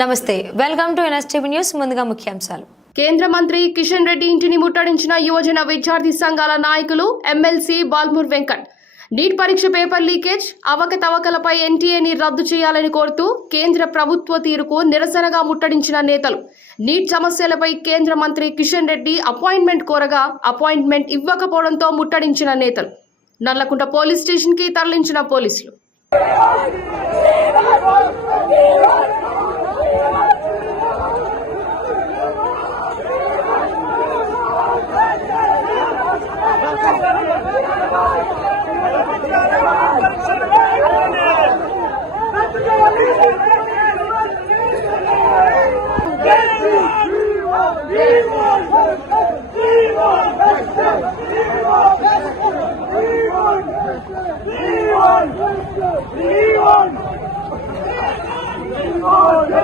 నమస్తే welcome to NSTV news ముందుగా ముఖ్యాంశాలు. కేంద్ర మంత్రి కిషన్ రెడ్డి ఇంటిని ముట్టడించిన యువజన విద్యార్థి సంఘాల నాయకులు ఎమ్మెల్సీ బాల్మూర్ వెంకట్. నీట్ పరీక్ష పేపర్ లీకేజ్ అవకతవకలపై ఎన్టీఏని రద్దు చేయాలని కోరుతూ కేంద్ర ప్రభుత్వ తీరుకు నిరసనగా ముట్టడించిన నేతలు. నీట్ సమస్యలపై కేంద్ర మంత్రి కిషన్ రెడ్డి అపాయింట్మెంట్ కోరగా అపాయింట్మెంట్ ఇవ్వకపోవడంతో ముట్టడించిన నేతలు. నల్లకుంట పోలీస్ స్టేషన్కి తరలించిన పోలీసులు. Leon! Leon! Leon!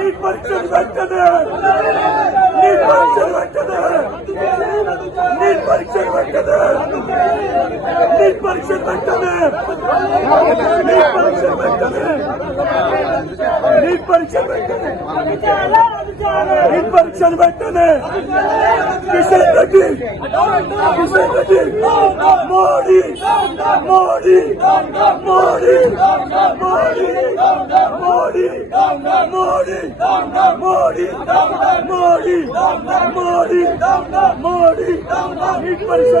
Nil parçası vakti de. Nil parçası vakti de. Nil parçası. NEET परीक्षा नीट परीक्षा नीट परीक्षा बैठने किशन रेड्डी किशन रेड्डी मोदी मोदी मोदी मोदी मोदी मोदी मोदी मोदी मोदी मोदी नीट परीक्षा